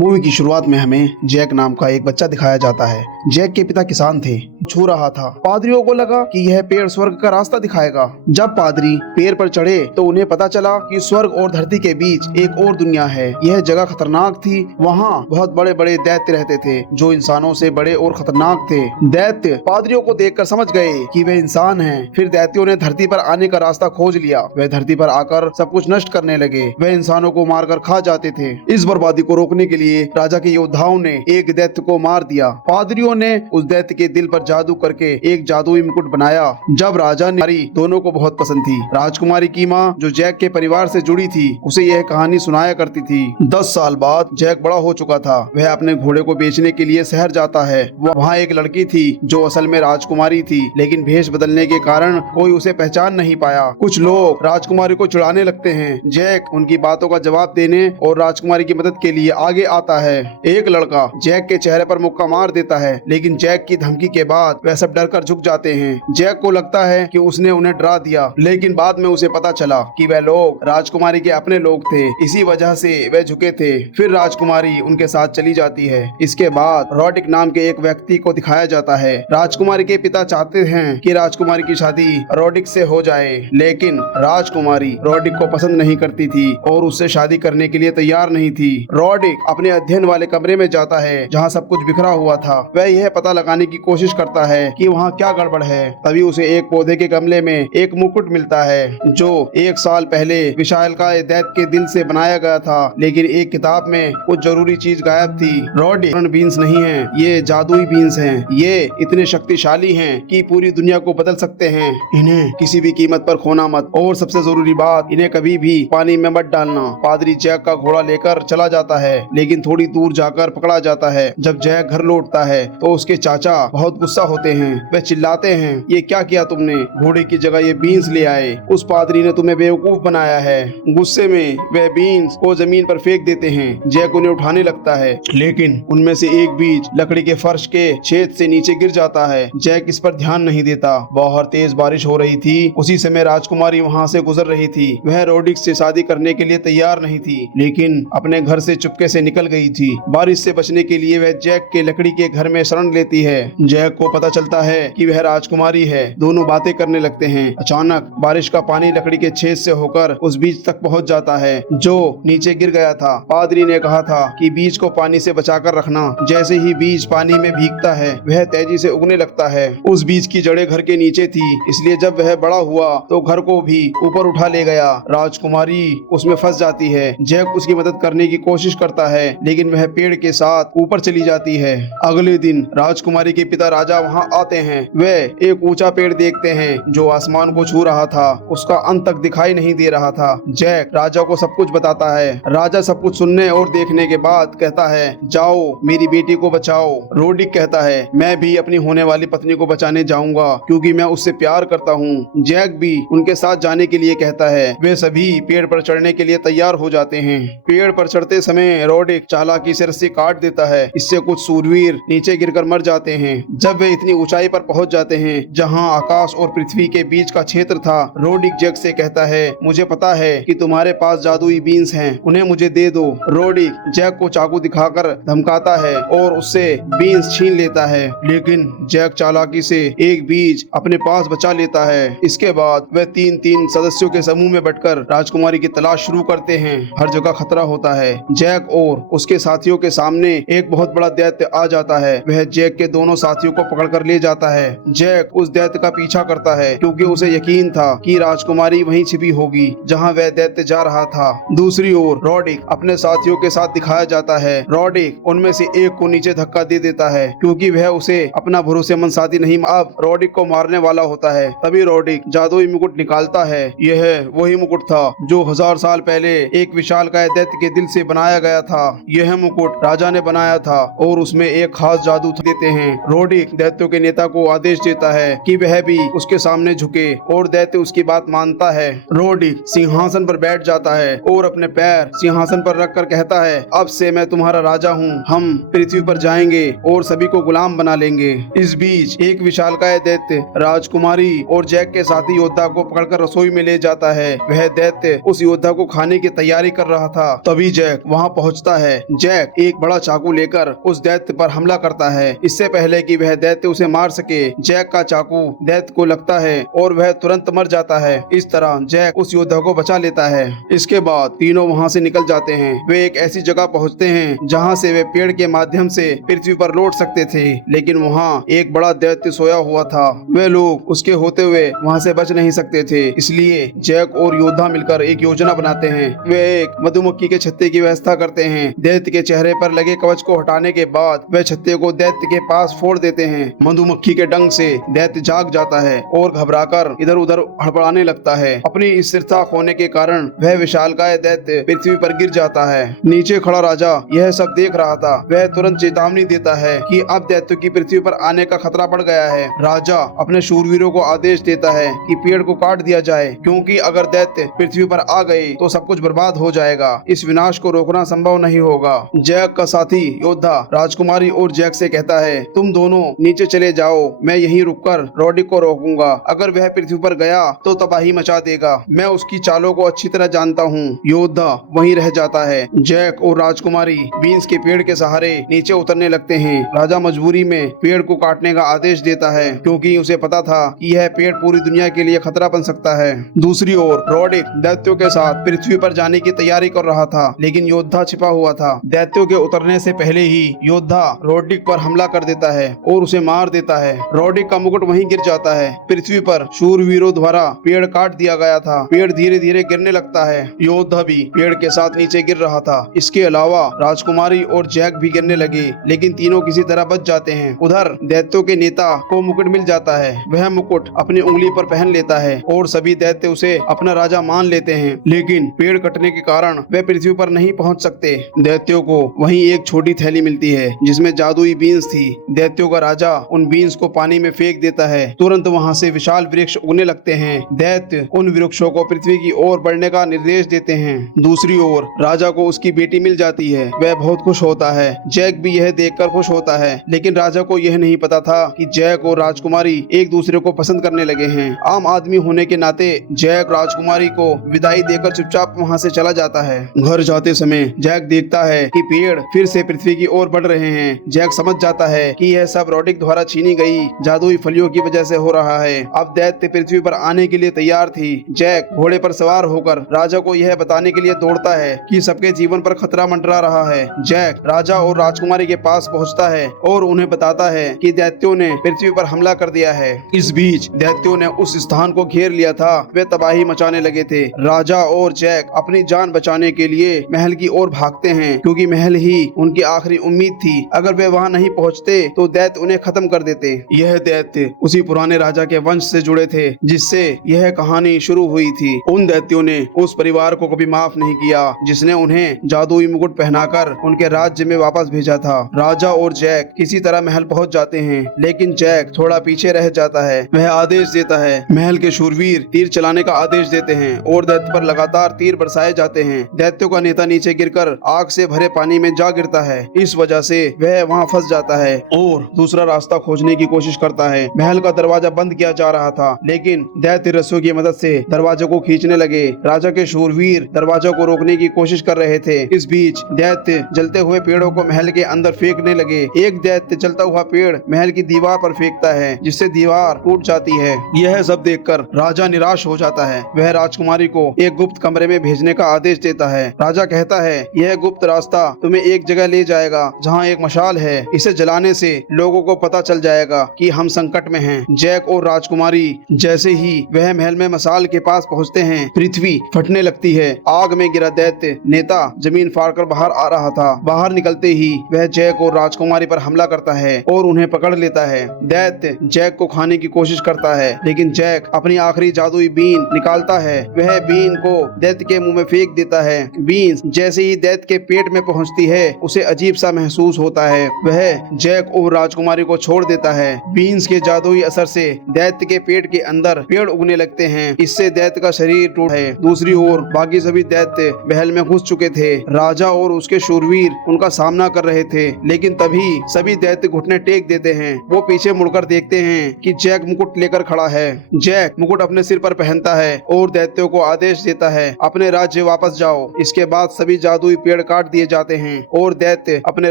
Movie की शुरुआत में हमें जैक नाम का एक बच्चा दिखाया जाता है। जैक के पिता किसान थे, छू रहा था। पादरियों को लगा कि यह पेड़ स्वर्ग का रास्ता दिखाएगा। जब पादरी पेड़ पर चढ़े तो उन्हें पता चला कि स्वर्ग और धरती के बीच एक और दुनिया है। यह जगह खतरनाक थी। वहाँ बहुत बड़े बड़े दैत्य रहते थे जो इंसानों से बड़े और खतरनाक थे। दैत्य पादरियों को देखकर समझ गए कि वे इंसान हैं। फिर दैत्यों ने धरती पर आने का रास्ता खोज लिया। वे धरती पर आकर सब कुछ नष्ट करने लगे। वे इंसानों को मारकर खा जाते थे। इस बर्बादी को रोकने के लिए राजा के योद्धाओं ने एक दैत्य को मार दिया। पादरियों ने उस दैत्य के दिल पर जादू करके एक जादुई मुकुट बनाया। जब राजा ने दोनों को बहुत पसंद थी। राजकुमारी की माँ जो जैक के परिवार से जुड़ी थी उसे यह कहानी सुनाया करती थी। 10 साल बाद जैक बड़ा हो चुका था। वह अपने घोड़े को बेचने के लिए शहर जाता है। वहाँ एक लड़की थी जो असल में राजकुमारी थी, लेकिन भेष बदलने के कारण कोई उसे पहचान नहीं पाया। कुछ लोग राजकुमारी को चिढ़ाने लगते हैं। जैक उनकी बातों का जवाब देने और राजकुमारी की मदद के लिए आगे आता है। एक लड़का जैक के चेहरे पर मुक्का मार देता है, लेकिन जैक की धमकी के बाद वह सब डरकर झुक जाते हैं। जैक को लगता है कि उसने उन्हें डरा दिया, लेकिन बाद में उसे पता चला कि वह लोग राजकुमारी के अपने लोग थे। इसी वजह से वह झुके थे। फिर राजकुमारी उनके साथ चली जाती है। इसके बाद रोडिक नाम के एक व्यक्ति को दिखाया जाता है। राजकुमारी के पिता चाहते हैं कि राजकुमारी की शादी रोडिक से हो जाए, लेकिन राजकुमारी रोडिक को पसंद नहीं करती थी और उससे शादी करने के लिए तैयार नहीं थी। रोडिक अपने अध्ययन वाले कमरे में जाता है जहाँ सब कुछ बिखरा हुआ था। वह यह पता लगाने की कोशिश करता है कि वहाँ क्या गड़बड़ है। तभी उसे एक पौधे के गमले में एक मुकुट मिलता है जो 1 साल पहले विशालकाय दैत्य के दिल से बनाया गया था, लेकिन एक किताब में कुछ जरूरी चीज गायब थी। रोडिक बीन्स नहीं है, ये जादुई बीन्स हैं। ये इतने शक्तिशाली हैं कि पूरी दुनिया को बदल सकते हैं। इन्हें किसी भी कीमत पर खोना मत, और सबसे जरूरी बात, इन्हें कभी भी पानी में मत डालना। पादरी जैक का घोड़ा लेकर चला जाता है, लेकिन थोड़ी दूर जाकर पकड़ा जाता है। जब जैक घर लौटता है तो उसके चाचा बहुत गुस्सा होते हैं। वे चिल्लाते हैं, ये क्या किया तुमने? घोड़े की जगह ये बीन्स ले आए। उस पादरी ने तुम्हें बेवकूफ बनाया है। गुस्से में वह बीन्स को जमीन पर फेंक देते हैं। जैक उन्हें उठाने लगता है, लेकिन उनमें से एक बीज लकड़ी के फर्श के छेद से नीचे गिर जाता है। जैक इस पर ध्यान नहीं देता। बाहर तेज बारिश हो रही थी। उसी समय राजकुमारी वहाँ से गुजर रही थी। वह रोडिक से शादी करने के लिए तैयार नहीं थी, लेकिन अपने घर से चुपके से निकल गई थी। बारिश से बचने के लिए वह जैक के लकड़ी के घर में शरण लेती है। जैक को पता चलता है कि वह राजकुमारी है। दोनों बातें करने लगते हैं। अचानक बारिश का पानी लकड़ी के छेद से होकर उस बीज तक पहुंच जाता है जो नीचे गिर गया था। पादरी ने कहा था कि बीज को पानी से बचाकर रखना। जैसे ही बीज पानी में भीगता है वह तेजी से उगने लगता है। उस बीज की जड़ें घर के नीचे थी, इसलिए जब वह बड़ा हुआ तो घर को भी ऊपर उठा ले गया। राजकुमारी उसमें फंस जाती है। जैक उसकी मदद करने की कोशिश करता है, लेकिन वह पेड़ के साथ ऊपर चली जाती है। अगले दिन राजकुमारी के पिता राजा वहाँ आते हैं। वे एक ऊंचा पेड़ देखते हैं जो आसमान को छू रहा था। उसका अंत तक दिखाई नहीं दे रहा था। जैक राजा को सब कुछ बताता है। राजा सब कुछ सुनने और देखने के बाद कहता है, जाओ मेरी बेटी को बचाओ। रोडिक कहता है, मैं भी अपनी होने वाली पत्नी को बचाने जाऊंगा क्योंकि मैं उससे प्यार करता हूँ। जैक भी उनके साथ जाने के लिए कहता है। वे सभी पेड़ पर चढ़ने के लिए तैयार हो जाते हैं। पेड़ पर चढ़ते समय रोडिक चालाकी से रस्सी काट देता है। इससे कुछ सूरवीर नीचे गिरकर मर जाते हैं। जब वे इतनी ऊंचाई पर पहुंच जाते हैं जहां आकाश और पृथ्वी के बीच का क्षेत्र था, रोडिक जैक से कहता है, मुझे पता है कि तुम्हारे पास जादुई बीन्स हैं, उन्हें मुझे दे दो। रोडिक जैक को चाकू दिखाकर धमकाता है और उससे बीन्स छीन लेता है, लेकिन जैक चालाकी से एक बीज अपने पास बचा लेता है। इसके बाद वे 3-3 सदस्यों के समूह में बैठकर राजकुमारी की तलाश शुरू करते हैं। हर जगह खतरा होता है। जैक और उसके साथियों के सामने एक बहुत बड़ा दैत्य आ जाता है। वह जैक के दोनों साथियों को पकड़कर ले जाता है। जैक उस दैत्य का पीछा करता है क्योंकि उसे यकीन था कि राजकुमारी वहीं छिपी होगी जहां वह दैत्य जा रहा था। दूसरी ओर रोडिक अपने साथियों के साथ दिखाया जाता है। रोडिक उनमें से एक को नीचे धक्का दे देता है क्योंकि वह उसे अपना भरोसेमंद साथी नहीं, अब रोडिक को मारने वाला होता है। तभी रोडिक जादुई मुकुट निकालता है। यह वही मुकुट था जो 1000 साल पहले एक विशालकाय दैत्य के दिल से बनाया गया था। यह मुकुट राजा ने बनाया था और उसमें एक खास जादू देते हैं। रोडिक दैत्यों के नेता को आदेश देता है कि वह भी उसके सामने झुके और दैत्य उसकी बात मानता है। रोडिक सिंहासन पर बैठ जाता है और अपने पैर सिंहासन पर रखकर कहता है, अब से मैं तुम्हारा राजा हूँ। हम पृथ्वी पर जाएंगे और सभी को गुलाम बना लेंगे। इस बीच एक विशालकाय दैत्य राजकुमारी और जैक के साथी योद्धा को पकड़कर रसोई में ले जाता है। वह दैत्य उस योद्धा को खाने की तैयारी कर रहा था। तभी जैक वहाँ पहुँचता है। है। जैक एक बड़ा चाकू लेकर उस दैत्य पर हमला करता है। इससे पहले कि वह दैत्य उसे मार सके, जैक का चाकू दैत्य को लगता है और वह तुरंत मर जाता है। इस तरह जैक उस योद्धा को बचा लेता है। इसके बाद तीनों वहाँ से निकल जाते हैं। वे एक ऐसी जगह पहुँचते हैं जहाँ से वे पेड़ के माध्यम से पृथ्वी पर लौट सकते थे, लेकिन वहाँ एक बड़ा दैत्य सोया हुआ था। वे लोग उसके होते हुए वहाँ से बच नहीं सकते थे, इसलिए जैक और योद्धा मिलकर एक योजना बनाते हैं। वे एक मधुमक्खी के छत्ते की व्यवस्था करते हैं। दैत्य के चेहरे पर लगे कवच को हटाने के बाद वे छत्ते को दैत्य के पास फोड़ देते हैं। मधुमक्खी के डंक से दैत्य जाग जाता है और घबराकर इधर उधर हड़बड़ाने लगता है। अपनी स्थिरता खोने के कारण वह विशालकाय दैत्य पृथ्वी पर गिर जाता है। नीचे खड़ा राजा यह सब देख रहा था। वह तुरंत चेतावनी देता है कि अब दैत्य की पृथ्वी पर आने का खतरा बढ़ गया है। राजा अपने शूरवीरों को आदेश देता है कि पेड़ को काट दिया जाए, क्योंकि अगर दैत्य पृथ्वी पर आ गए तो सब कुछ बर्बाद हो जाएगा। इस विनाश को रोकना संभव नहीं होगा। जैक का साथी योद्धा राजकुमारी और जैक से कहता है, तुम दोनों नीचे चले जाओ, मैं यहीं रुककर रॉड्रिक को रोकूंगा। अगर वह पृथ्वी पर गया तो तबाही मचा देगा। मैं उसकी चालों को अच्छी तरह जानता हूँ। योद्धा वहीं रह जाता है। जैक और राजकुमारी बीन्स के पेड़ के सहारे नीचे उतरने लगते हैं। राजा मजबूरी में पेड़ को काटने का आदेश देता है, क्योंकि उसे पता था कि यह पेड़ पूरी दुनिया के लिए खतरा बन सकता है। दूसरी ओर रॉड्रिक दैत्यों के साथ पृथ्वी पर जाने की तैयारी कर रहा था, लेकिन योद्धा छिपा हुआ था। दैत्यों के उतरने से पहले ही योद्धा रॉड्रिक पर हमला कर देता है और उसे मार देता है। रॉड्रिक का मुकुट वहीं गिर जाता है। पृथ्वी पर शूरवीरों द्वारा पेड़ काट दिया गया था। पेड़ धीरे धीरे गिरने लगता है। योद्धा भी पेड़ के साथ नीचे गिर रहा था। इसके अलावा राजकुमारी और जैक भी गिरने लगे, लेकिन तीनों किसी तरह बच जाते हैं। उधर दैत्यों के नेता को मुकुट मिल जाता है। वह मुकुट अपनी उंगली पर पहन लेता है और सभी दैत्य उसे अपना राजा मान लेते हैं, लेकिन पेड़ कटने के कारण वे पृथ्वी पर नहीं पहुंच सकते। दैत्यों को वहीं एक छोटी थैली मिलती है जिसमें जादुई बीन्स थी। दैत्यों का राजा उन बीन्स को पानी में फेंक देता है। तुरंत वहां से विशाल वृक्ष उगने लगते हैं। दैत्य उन वृक्षों को पृथ्वी की ओर बढ़ने का निर्देश देते हैं। दूसरी ओर राजा को उसकी बेटी मिल जाती है। वह बहुत खुश होता है। जैक भी यह देखकर खुश होता है, लेकिन राजा को यह नहीं पता था कि जैक और राजकुमारी एक दूसरे को पसंद करने लगे हैं। आम आदमी होने के नाते जैक राजकुमारी को विदाई देकर चुपचाप वहां से चला जाता है। घर जाते समय जैक देखता है कि पेड़ फिर से पृथ्वी की ओर बढ़ रहे हैं। जैक समझ जाता है कि यह सब रॉड्रिक द्वारा छीनी गई जादुई फलियों की वजह से हो रहा है। अब दैत्य पृथ्वी पर आने के लिए तैयार थी। जैक घोड़े पर सवार होकर राजा को यह बताने के लिए दौड़ता है कि सबके जीवन पर खतरा मंडरा रहा है। जैक राजा और राजकुमारी के पास पहुंचता है और उन्हें बताता है कि दैत्यों ने पृथ्वी पर हमला कर दिया है। इस बीच दैत्यों ने उस स्थान को घेर लिया था। वे तबाही मचाने लगे थे। राजा और जैक अपनी जान बचाने के लिए महल की ओर भागते हैं, क्योंकि महल ही उनकी आखिरी उम्मीद थी। अगर वे वहां नहीं पहुंचते तो दैत्य उन्हें खत्म कर देते। यह दैत्य उसी पुराने राजा के वंश से जुड़े थे जिससे यह कहानी शुरू हुई थी। उन दैत्यों ने उस परिवार को कभी माफ नहीं किया जिसने उन्हें जादुई मुकुट पहनाकर उनके राज्य में वापस भेजा था। राजा और जैक किसी तरह महल पहुंच जाते हैं, लेकिन जैक थोड़ा पीछे रह जाता है। वह आदेश देता है। महल के शूरवीर तीर चलाने का आदेश देते हैं और दैत्य पर लगातार तीर बरसाए जाते हैं। दैत्यों का नेता नीचे गिरकर आग से भरे पानी में जा गिरता है। इस वजह से वह वहां फंस जाता है और दूसरा रास्ता खोजने की कोशिश करता है। महल का दरवाजा बंद किया जा रहा था, लेकिन दैत्य रस्सियों की मदद से दरवाजे को खींचने लगे। राजा के शूरवीर दरवाजा को रोकने की कोशिश कर रहे थे। इस बीच दैत्य जलते हुए पेड़ों को महल के अंदर फेंकने लगे। एक दैत्य जलता हुआ पेड़ महल की दीवार पर फेंकता है, जिससे दीवार टूट जाती है। यह सब देखकर राजा निराश हो जाता है। वह राजकुमारी को एक गुप्त कमरे में भेजने का आदेश देता है। राजा कहता है, यह गुप्त रास्ता तुम्हें एक जगह ले जाएगा जहाँ एक मशाल है। इसे जलाने से लोगों को पता चल जाएगा कि हम संकट में हैं। जैक और राजकुमारी जैसे ही वह महल में मशाल के पास पहुँचते हैं, पृथ्वी फटने लगती है। आग में गिरा दैत्य नेता जमीन फाड़कर बाहर आ रहा था। बाहर निकलते ही वह जैक और राजकुमारी पर हमला करता है और उन्हें पकड़ लेता है। दैत्य जैक को खाने की कोशिश करता है, लेकिन जैक अपनी आखिरी जादुई बीन निकालता है। वह बीन को दैत्य के मुंह में फेंक देता है। बीन जैसे ही दैत्य के पेट में पहुंचती है, उसे अजीब सा महसूस होता है। वह जैक और राजकुमारी को छोड़ देता है। बीन्स के जादुई असर से दैत्य के पेट के अंदर पेड़ उगने लगते हैं। इससे दैत्य का शरीर टूट है। दूसरी ओर बाकी सभी दैत्य महल में घुस चुके थे। राजा और उसके शूरवीर उनका सामना कर रहे थे, लेकिन तभी सभी दैत्य घुटने टेक देते हैं। वो पीछे मुड़कर देखते हैं कि जैक मुकुट लेकर खड़ा है। जैक मुकुट अपने सिर पर पहनता है और दैत्यों को आदेश देता है, अपने राज्य वापस जाओ। इसके बाद सभी जादुई पेड़ काट दिए जाते हैं और दैत्य अपने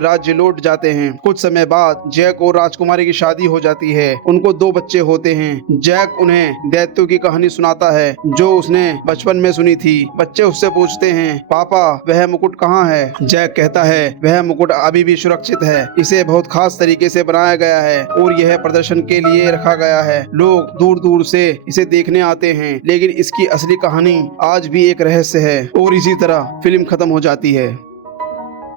राज्य लौट जाते हैं। कुछ समय बाद जैक और राजकुमारी की शादी हो जाती है। उनको 2 बच्चे होते हैं। जैक उन्हें दैत्यों की कहानी सुनाता है जो उसने बचपन में सुनी थी। बच्चे उससे पूछते हैं, पापा वह मुकुट कहाँ है? जैक कहता है, वह मुकुट अभी भी सुरक्षित है। इसे बहुत खास तरीके से बनाया गया है और यह प्रदर्शन के लिए रखा गया है। लोग दूर दूर से इसे देखने आते हैं, लेकिन इसकी असली कहानी आज भी एक रहस्य है। और इसी तरह फिल्म खत्म हो जाती है।